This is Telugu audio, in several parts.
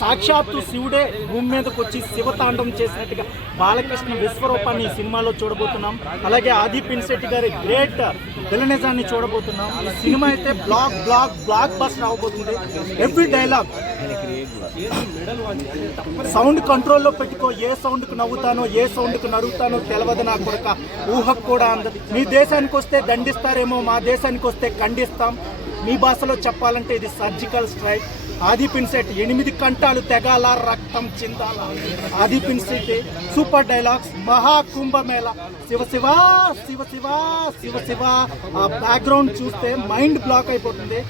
సాక్షాత్తు శివుడే భూమి మీదకి వచ్చి శివతాండం చేసినట్టుగా బాలకృష్ణ విశ్వరూపాన్ని ఈ సినిమాలో చూడబోతున్నాం. అలాగే ఆది పినిశెట్టి గారి గ్రేట్ విలనిజాన్ని చూడబోతున్నాం. ఈ సినిమా అయితే బ్లాక్ బస్టర్ అవబోతుంది. ఎవ్రీ డైలాగ్ సౌండ్ కంట్రోల్లో పెట్టుకో. ఏ సౌండ్కు నవ్వుతానో ఏ సౌండ్కు నరుగుతానో తెలియదు నా కొరక, ఊహకు కూడా అందదు. మీ దేశానికి వస్తే దండిస్తారేమో, మా దేశానికి వస్తే ఖండిస్తాం. మీ భాషలో చెప్పాలంటే ఇది సర్జికల్ స్ట్రైక్. ఆది పినిశెట్టి 8 కంఠాలు తెగాల, రక్తం చిందాల. ఆది పినిశెట్టి సూపర్ డైలాగ్స్. మహాకుంభమేళ శివ శివ శివ శివ శివ శివ. ఆ బ్యాక్గ్రౌండ్ చూస్తే మైండ్ బ్లాక్ అయిపోతుంది.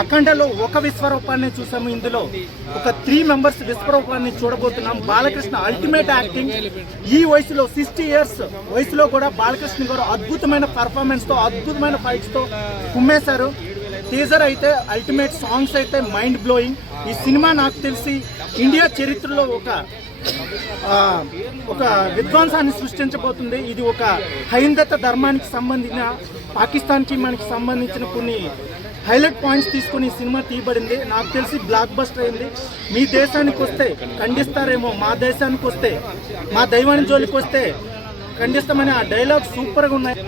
అఖండలో ఒక విశ్వరూపాన్ని చూసాము, ఇందులో ఒక 3 మెంబర్స్ విశ్వరూపాన్ని చూడబోతున్నాం. Balakrishna ultimate acting. ఈ వయసులో 60 years వయసులో కూడా బాలకృష్ణ గారు అద్భుతమైన పర్ఫార్మెన్స్తో, అద్భుతమైన ఫైట్స్తో కుమ్మేశారు. టీజర్ అయితే అల్టిమేట్, సాంగ్స్ అయితే మైండ్ బ్లోయింగ్. ఈ సినిమా నాకు తెలిసి ఇండియా చరిత్రలో ఒక విధ్వంసాన్ని సృష్టించబోతుంది. ఇది ఒక హైందత ధర్మానికి సంబంధించిన, పాకిస్తాన్కి మనకి సంబంధించిన కొన్ని హైలైట్ పాయింట్స్ తీసుకుని ఈ సినిమా తీయబడింది. నాకు తెలిసి బ్లాక్ బస్టర్ అయింది. మీ దేశానికి వస్తే ఖండిస్తారేమో, మా దేశానికి వస్తే, మా దైవాని జోలికి వస్తే ఖండిస్తామని ఆ డైలాగ్ సూపర్గా ఉన్నాయి.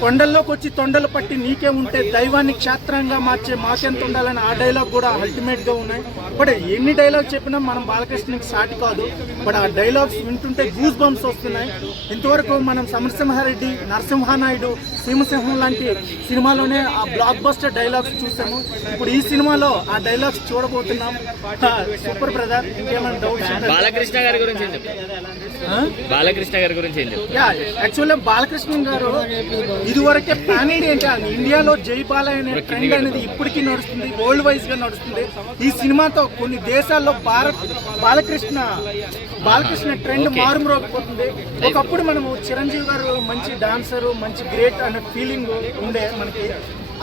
కొండల్లోకి వచ్చి తొండలు పట్టి నీకే ఉంటే దైవాన్ని క్షేత్రంగా మార్చే మాకెంత ఉండాలని ఆ డైలాగ్ కూడా అల్టిమేట్గా ఉన్నాయి. బట్ ఎన్ని డైలాగ్ చెప్పినా మనం బాలకృష్ణకి సాటి కాదు. బట్ ఆ డైలాగ్స్ వింటుంటే గూస్ బంప్స్ వస్తున్నాయి. ఇంతవరకు మనం సమరసింహారెడ్డి, నరసింహానాయుడు, సీమసింహం లాంటి సినిమాలోనే ఆ బ్లాక్ బస్టర్ డైలాగ్స్ చూసాము. ఇప్పుడు ఈ సినిమాలో ఆ డైలాగ్స్ చూడబోతున్నాం. Super brother. ఇంకేమైనా డౌట్స్? బాలకృష్ణ గారి గురించి యాక్చువల్గా బాలకృష్ణ గారు ఇదివరకే పాన్ ఇండియా అంటే ఇండియాలో జై బాల అనే ట్రెండ్ అనేది ఇప్పటికీ నడుస్తుంది, వరల్డ్ వైజ్ గా నడుస్తుంది. ఈ సినిమాతో కొన్ని దేశాల్లో బాలకృష్ణ ట్రెండ్ మారుమ్రోగిపోతుంది. ఒకప్పుడు మనము చిరంజీవి గారు మంచి డాన్సరు, మంచి గ్రేట్ అనే ఫీలింగ్ ఉండే మనకి.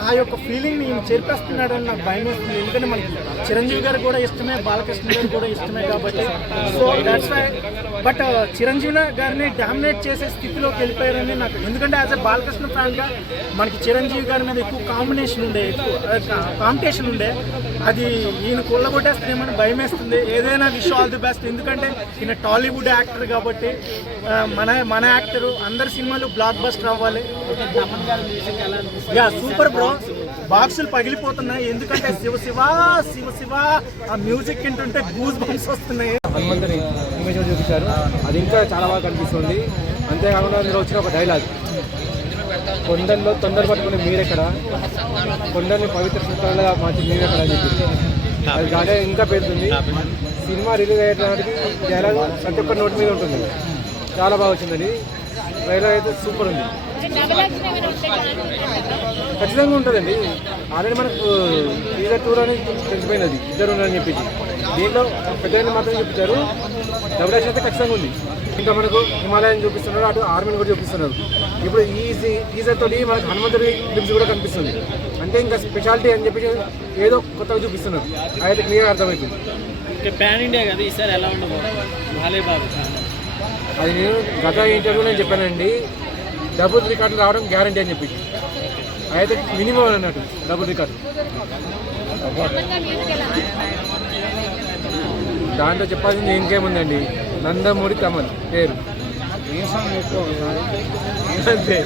ఆ యొక్క ఫీలింగ్ ని చేర్పేస్తున్నాడని నాకు భయం వేస్తుంది. ఎందుకంటే మనకి చిరంజీవి గారు కూడా ఇష్టమే, బాలకృష్ణ గారు కూడా ఇష్టమే కాబట్టి. So that's why. But Chiranjeevi గారిని డామినేట్ చేసే స్థితిలోకి వెళ్ళిపోయారని నాకు, ఎందుకంటే యాజ్ ఎ బాలకృష్ణ ఫ్యాన్ గా మనకి చిరంజీవి గారి మీద ఎక్కువ కాంపిటీషన్ ఉండే. అది ఈయన కొల్లగొట్టేస్తుందేమని భయం వేస్తుంది. ఏదైనా విష్ ఆల్ ది బెస్ట్. ఎందుకంటే ఈయన టాలీవుడ్ యాక్టర్ కాబట్టి, మన యాక్టర్ అందరి సినిమాలు బ్లాక్ బస్టర్ అవ్వాలి. Super bro. బాక్సులు పగిలిపోతున్నాయి. ఎందుకంటే శివ శివ శివ శివ ఆ మ్యూజిక్ వింటుంటే గూస్ బంప్స్ వస్తున్నాయి. హనుమంతుని ఇమేజ్ చూపించారు, అది ఇంకా చాలా బాగా కనిపిస్తుంది. అంతేకాకుండా అందులో వచ్చిన ఒక డైలాగ్, కొండల్లో తొందర పట్టుకుని మీరెక్కడ, కొండల్ని పవిత్ర చిత్రాలుగా మార్చి మీరెక్కడ అని చెప్పి అది దాంట్లో ఇంకా పెడుతుంది. సినిమా రిలీజ్ అయ్యేటానికి డైలాగ్ ప్రతి ఒక్క నోటి మీద ఉంటుంది. చాలా బాగా వచ్చిందండి. ట్రైలర్ అయితే సూపర్ ఉంది. ఖచ్చితంగా ఉంటుందండి. ఆల్రెడీ మనకు టీజర్ 2 అని తెలిసిపోయినది, ఇద్దరు ఉన్నారని చెప్పింది. దీంట్లో పెద్దగా మాత్రం చూపించారు. డబుల్ యాక్షన్ అయితే ఖచ్చితంగా ఉంది. ఇంకా మనకు హిమాలయం చూపిస్తున్నారు, అటు ఆర్మీని కూడా చూపిస్తున్నారు. ఇప్పుడు ఈ టీజర్ తోటి మనకు హనుమంతుడి ఫిలిమ్స్ కూడా కనిపిస్తుంది. అంటే ఇంకా స్పెషాలిటీ అని చెప్పి ఏదో కొత్తగా చూపిస్తున్నారు. అయితే క్లియర్ అర్థమవుతుంది. అది నేను గత ఇంటర్వ్యూలో నేను చెప్పానండి, డబుల్ రికార్డులు రావడం గ్యారంటీ అని చెప్పి. అయితే మినిమం అన్నట్టు డబుల్ రికార్డు. దాంట్లో చెప్పాల్సింది ఇంకేముందండి, నందమూరి తమన్ పేరు అంతే.